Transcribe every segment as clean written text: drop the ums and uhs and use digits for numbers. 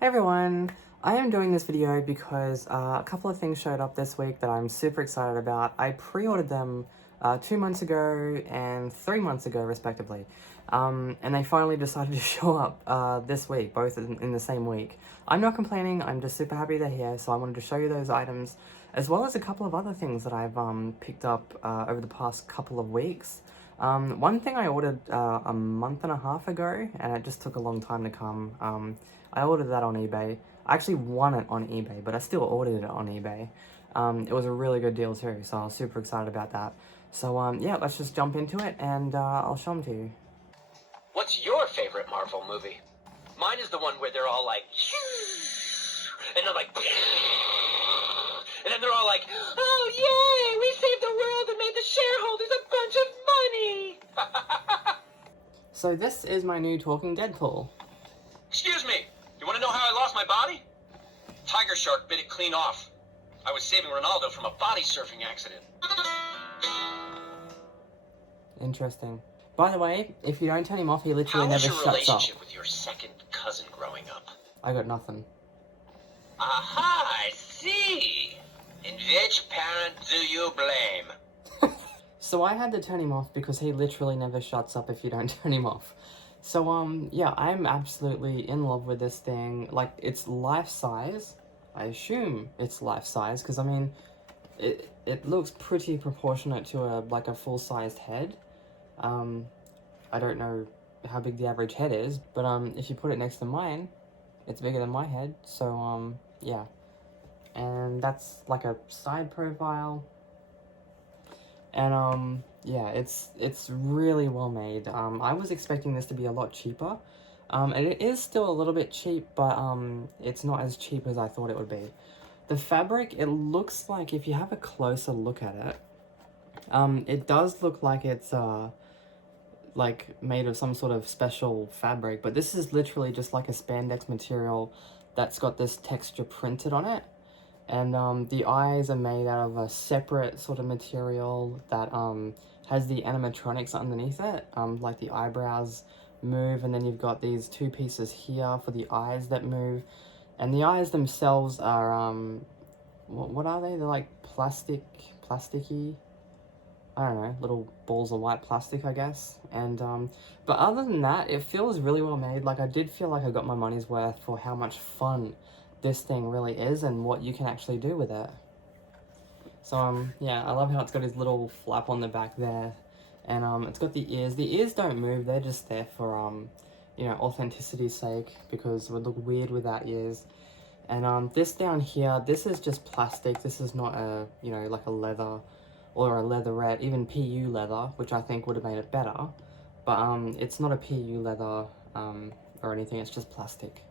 Hey everyone, I am doing this video because a couple of things showed up this week that I'm super excited about. I pre-ordered them 2 months ago and 3 months ago respectively, and they finally decided to show up this week, both in the same week. I'm not complaining, I'm just super happy they're here, so I wanted to show you those items, as well as a couple of other things that I've picked up over the past couple of weeks. One thing I ordered a month and a half ago, and it just took a long time to come. I ordered that on eBay. I actually won it on eBay, but I still ordered it on eBay. It was a really good deal too, so I was super excited about that. So yeah, let's just jump into it, and I'll show them to you. What's your favorite Marvel movie? Mine is the one where they're all like, and they're like, and then they're all like, oh yay, we saved the world and made the shareholders a bunch of money. So this is my new talking Deadpool. Excuse me, you want to know how I lost my body? Tiger shark bit it clean off. I was saving Ronaldo from a body surfing accident. Interesting. By the way, if you don't turn him off, he literally How was never your shuts up. relationship with your second cousin growing up? I got nothing. Aha, I see. And which parent do you blame? So I had to turn him off because he literally never shuts up if you don't turn him off. So yeah, I'm absolutely in love with this thing. Like, it's life-size. I assume it's life-size because I mean, it looks pretty proportionate to a full-sized head. I don't know how big the average head is, but if you put it next to mine, it's bigger than my head. So yeah, and that's like a side profile. And yeah, it's really well made. I was expecting this to be a lot cheaper, and it is still a little bit cheap, but it's not as cheap as I thought it would be. The fabric, it looks like, if you have a closer look at it, it does look like it's like made of some sort of special fabric, but this is literally just like a spandex material that's got this texture printed on it. And the eyes are made out of a separate sort of material that has the animatronics underneath it. Like the eyebrows move, and then you've got these two pieces here for the eyes that move. And the eyes themselves are, what are they? They're like plasticky. I don't know, little balls of white plastic, I guess. And but other than that, it feels really well made. Like, I did feel like I got my money's worth for how much fun this thing really is and what you can actually do with it. So yeah, I love how it's got his little flap on the back there, and it's got the ears. The ears don't move; they're just there for you know, authenticity's sake, because it would look weird without ears. And this down here, this is just plastic. This is not a, you know, like a leather or a leatherette, even PU leather, which I think would have made it better. But it's not a PU leather or anything. It's just plastic.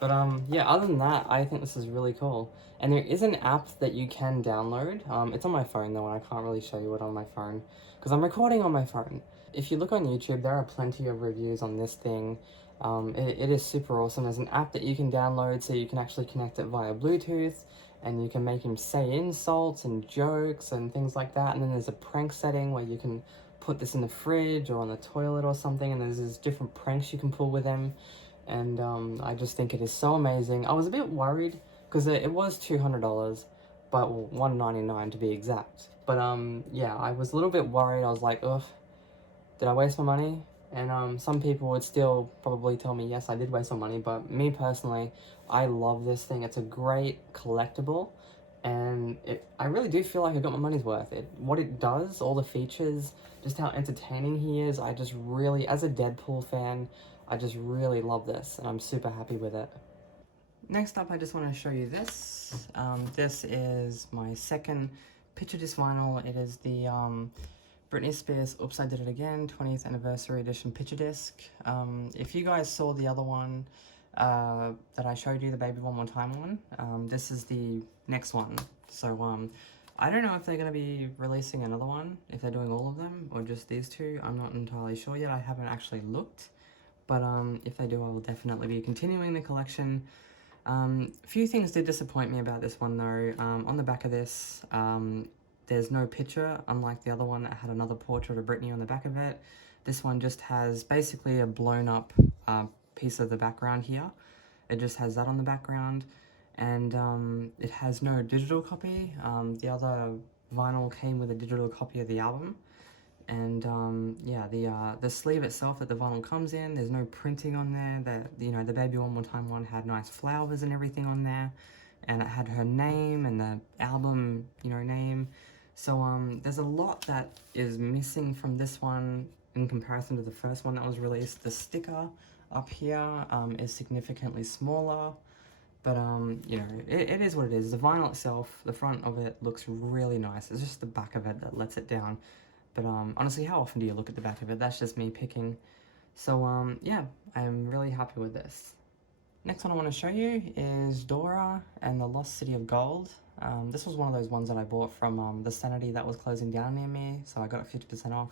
But yeah, other than that, I think this is really cool. And there is an app that you can download. It's on my phone though, and I can't really show you it on my phone because I'm recording on my phone. If you look on YouTube, there are plenty of reviews on this thing. It is super awesome. There's an app that you can download so you can actually connect it via Bluetooth, and you can make him say insults and jokes and things like that. And then there's a prank setting where you can put this in the fridge or on the toilet or something, and there's different pranks you can pull with him. And I just think it is so amazing. I was a bit worried because it was $200, but well, $199 to be exact. But yeah, I was a little bit worried. I was like, ugh, did I waste my money? And some people would still probably tell me, yes, I did waste my money. But me personally, I love this thing. It's a great collectible, and I really do feel like I got my money's worth. What it does, all the features, just how entertaining he is. I just really, as a Deadpool fan, I just really love this, and I'm super happy with it. Next up, I just want to show you this. This is my second picture disc vinyl. It is the Britney Spears Oops, I Did It Again 20th Anniversary Edition picture disc. If you guys saw the other one that I showed you, the Baby One More Time one, this is the next one. So I don't know if they're going to be releasing another one, if they're doing all of them, or just these two. I'm not entirely sure yet. I haven't actually looked. But if they do, I will definitely be continuing the collection. A few things did disappoint me about this one though. On the back of this, there's no picture, unlike the other one that had another portrait of Britney on the back of it. This one just has basically a blown up piece of the background here. It just has that on the background, and it has no digital copy. The other vinyl came with a digital copy of the album. And yeah, the sleeve itself that the vinyl comes in, there's no printing on there. The Baby One More Time one had nice flowers and everything on there, and it had her name and the album, name. So there's a lot that is missing from this one in comparison to the first one that was released. The sticker up here is significantly smaller, but it is what it is. The vinyl itself, the front of it looks really nice. It's just the back of it that lets it down. But honestly, how often do you look at the back of it? That's just me picking. So yeah, I'm really happy with this. Next one I want to show you is Dora and the Lost City of Gold. This was one of those ones that I bought from the Sanity that was closing down near me, so I got it 50% off.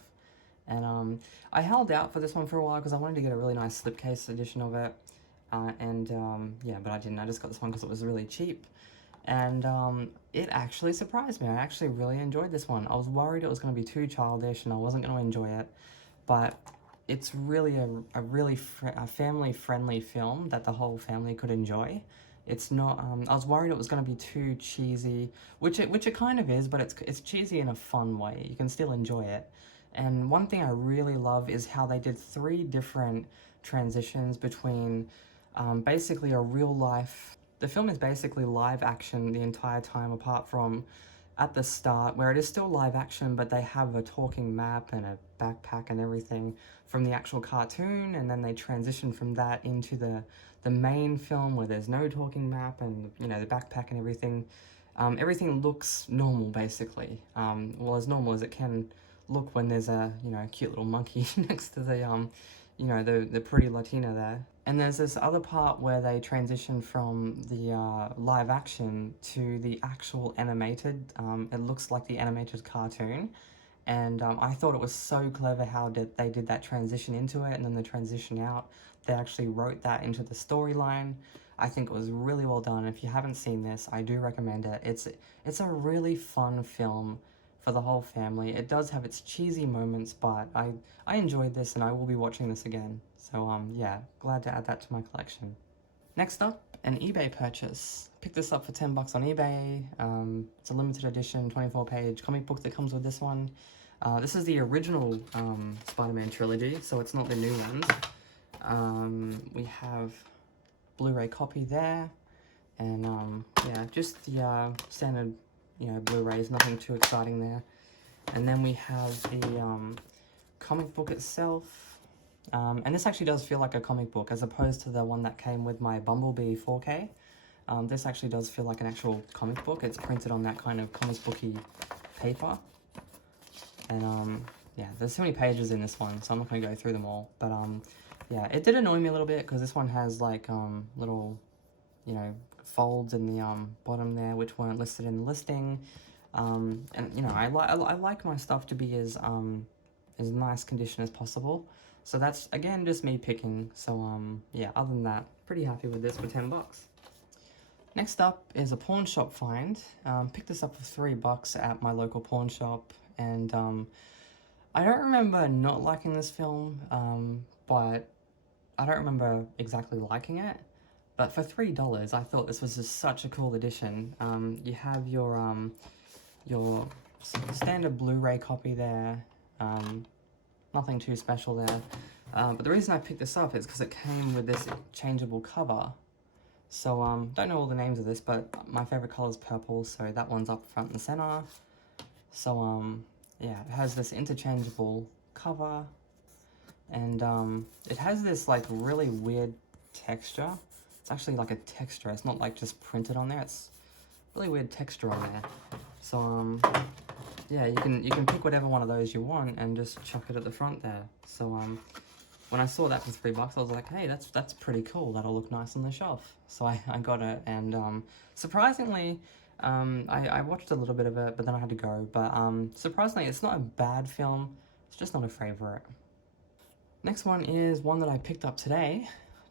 And I held out for this one for a while because I wanted to get a really nice slipcase edition of it. Yeah, but I didn't. I just got this one because it was really cheap. And it actually surprised me. I actually really enjoyed this one. I was worried it was going to be too childish and I wasn't going to enjoy it, but it's really a family-friendly film that the whole family could enjoy. It's not. I was worried it was going to be too cheesy, which it kind of is, but it's cheesy in a fun way. You can still enjoy it. And one thing I really love is how they did 3 different transitions between basically a real life. The film is basically live action the entire time, apart from at the start, where it is still live action, but they have a talking map and a backpack and everything from the actual cartoon, and then they transition from that into the main film where there's no talking map and, the backpack and everything. Everything looks normal, basically. Well, as normal as it can look when there's a, cute little monkey next to the pretty Latina there. And there's this other part where they transition from the live action to the actual animated. It looks like the animated cartoon. And I thought it was so clever how they did that transition into it and then the transition out. They actually wrote that into the storyline. I think it was really well done. If you haven't seen this, I do recommend it. It's a really fun film for the whole family. It does have its cheesy moments, but I enjoyed this and I will be watching this again. So yeah, glad to add that to my collection. Next up, an eBay purchase. Picked this up for 10 bucks on eBay. It's a limited edition 24-page comic book that comes with this one. This is the original Spider-Man trilogy, so it's not the new ones. We have Blu-ray copy there, and yeah, just the standard, Blu-rays, nothing too exciting there. And then we have the comic book itself, and this actually does feel like a comic book as opposed to the one that came with my Bumblebee 4K. This actually does feel like an actual comic book. It's printed on that kind of comic booky paper. And yeah, there's so many pages in this one, so I'm not going to go through them all. But yeah, it did annoy me a little bit because this one has like little, folds in the bottom there which weren't listed in the listing. And I like my stuff to be as nice condition as possible. So that's again just me picking. So yeah, other than that, pretty happy with this for 10 bucks. Next up is a pawn shop find. Picked this up for 3 bucks at my local pawn shop, and I don't remember not liking this film, but I don't remember exactly liking it. But for $3, I thought this was just such a cool edition. You have your standard Blu-ray copy there. Nothing too special there. But the reason I picked this up is because it came with this changeable cover. So, don't know all the names of this, but my favorite color is purple, so that one's up front and center. So, yeah, it has this interchangeable cover, and it has this, like, really weird texture. It's actually like a texture, it's not, like, just printed on there, it's really weird texture on there. So, yeah, you can pick whatever one of those you want and just chuck it at the front there. So, when I saw that for 3 bucks, I was like, hey, that's pretty cool. That'll look nice on the shelf. So I got it, and surprisingly, I watched a little bit of it, but then I had to go. But surprisingly, it's not a bad film. It's just not a favorite. Next one is one that I picked up today,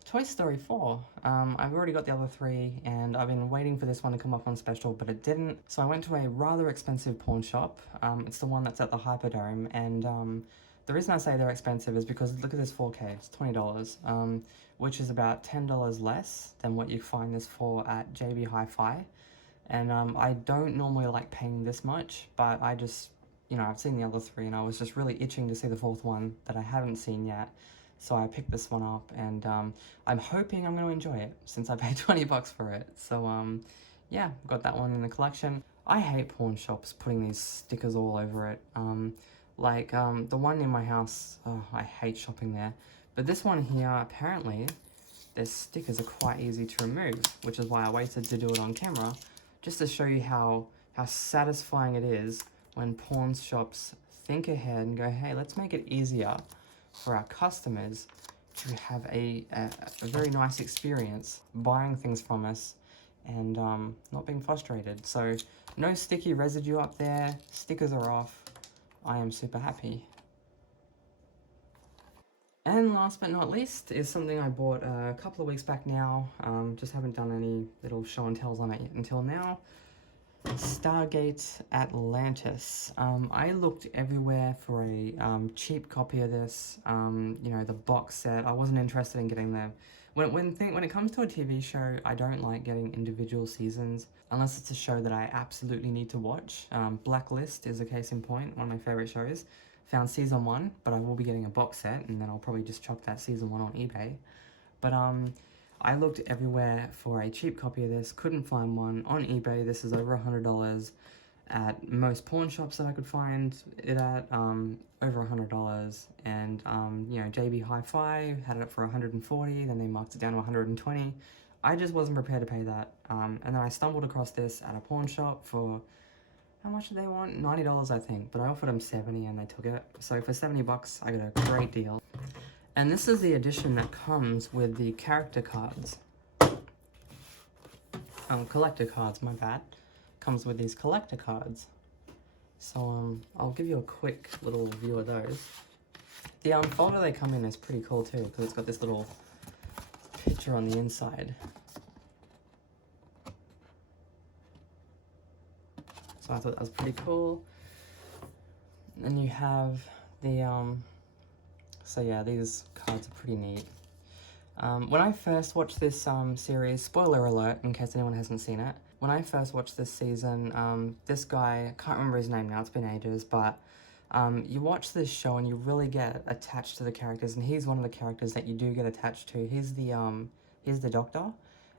Toy Story 4. I've already got the other 3, and I've been waiting for this one to come up on special, but it didn't. So I went to a rather expensive pawn shop. It's the one that's at the Hyperdome, and the reason I say they're expensive is because look at this 4K, it's $20. which is about $10 less than what you find this for at JB Hi-Fi. And I don't normally like paying this much, but I just, you know, I've seen the other three and I was just really itching to see the fourth one that I haven't seen yet. So I picked this one up, and I'm hoping I'm going to enjoy it since I paid 20 bucks for it. So yeah, got that one in the collection. I hate pawn shops putting these stickers all over it. The one in my house, oh, I hate shopping there. But this one here, apparently, their stickers are quite easy to remove, which is why I waited to do it on camera, just to show you how satisfying it is when pawn shops think ahead and go, hey, let's make it easier for our customers to have a very nice experience buying things from us and not being frustrated. So no sticky residue up there, stickers are off. I am super happy. And last but not least is something I bought a couple of weeks back now. Just haven't done any little show and tells on it until now. Stargate Atlantis. I looked everywhere for a cheap copy of this. You know, the box set. I wasn't interested in getting the... When it comes to a TV show, I don't like getting individual seasons unless it's a show that I absolutely need to watch. Blacklist is a case in point, one of my favorite shows. Found season 1, but I will be getting a box set, and then I'll probably just chuck that season 1 on eBay. But I looked everywhere for a cheap copy of this, couldn't find one. On eBay, this is over $100. At most pawn shops that I could find it at, over $100. And, you know, JB Hi-Fi had it for $140, then they marked it down to $120. I just wasn't prepared to pay that. And then I stumbled across this at a pawn shop for... How much did they want? $90, I think, but I offered them $70 and they took it. So for 70 bucks, I got a great deal. And this is the edition that comes with the character cards. Collector cards, my bad. Comes with these collector cards. So I'll give you a quick little review of those. The folder they come in is pretty cool too, because it's got this little picture on the inside. So I thought that was pretty cool. And you have the, so yeah, these cards are pretty neat. When I first watched this series, spoiler alert in case anyone hasn't seen it, when I first watched this season, this guy, I can't remember his name now, it's been ages, but you watch this show and you really get attached to the characters, and he's one of the characters that you do get attached to. He's the doctor.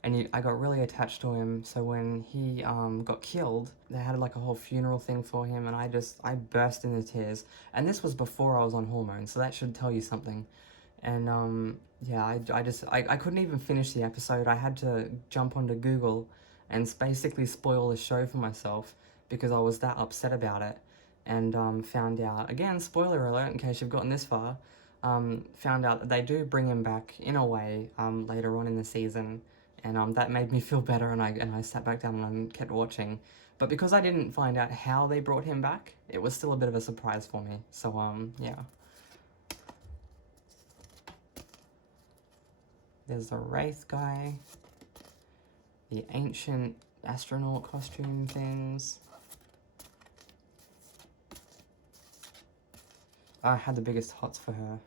And I got really attached to him, so when he got killed, they had like a whole funeral thing for him, and I burst into tears. And this was before I was on hormones, so that should tell you something. And yeah, I couldn't even finish the episode. I had to jump onto Google and basically spoil the show for myself because I was that upset about it. And found out, again, spoiler alert in case you've gotten this far, found out that they do bring him back in a way later on in the season. And that made me feel better, and I sat back down and kept watching. But because I didn't find out how they brought him back, it was still a bit of a surprise for me. So, yeah. There's the Wraith guy. The ancient astronaut costume things. I had the biggest hots for her.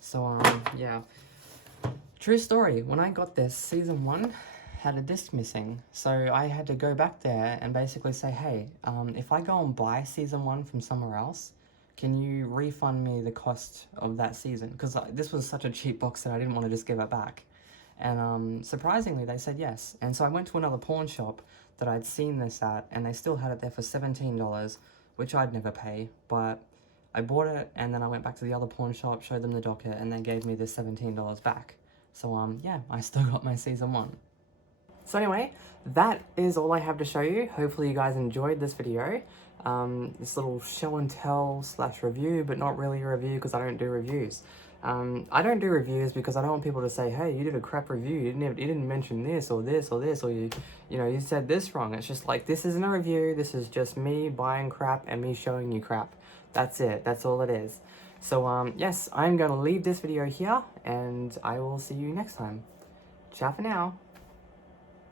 So, yeah. True story, when I got this, season 1 had a disc missing. So I had to go back there and basically say, hey, if I go and buy season 1 from somewhere else, can you refund me the cost of that season? Because this was such a cheap box that I didn't want to just give it back. And surprisingly, they said yes. And so I went to another pawn shop that I'd seen this at, and they still had it there for $17, which I'd never pay, but I bought it, and then I went back to the other pawn shop, showed them the docket, and they gave me the $17 back. So, yeah, I still got my season 1. So anyway, that is all I have to show you. Hopefully you guys enjoyed this video. This little show and tell / review, but not really a review because I don't do reviews. I don't do reviews because I don't want people to say, hey, you did a crap review, you didn't mention this, or you know, you said this wrong. It's just like, this isn't a review, this is just me buying crap and me showing you crap. That's it, that's all it is. So, yes, I'm gonna leave this video here, and I will see you next time. Ciao for now.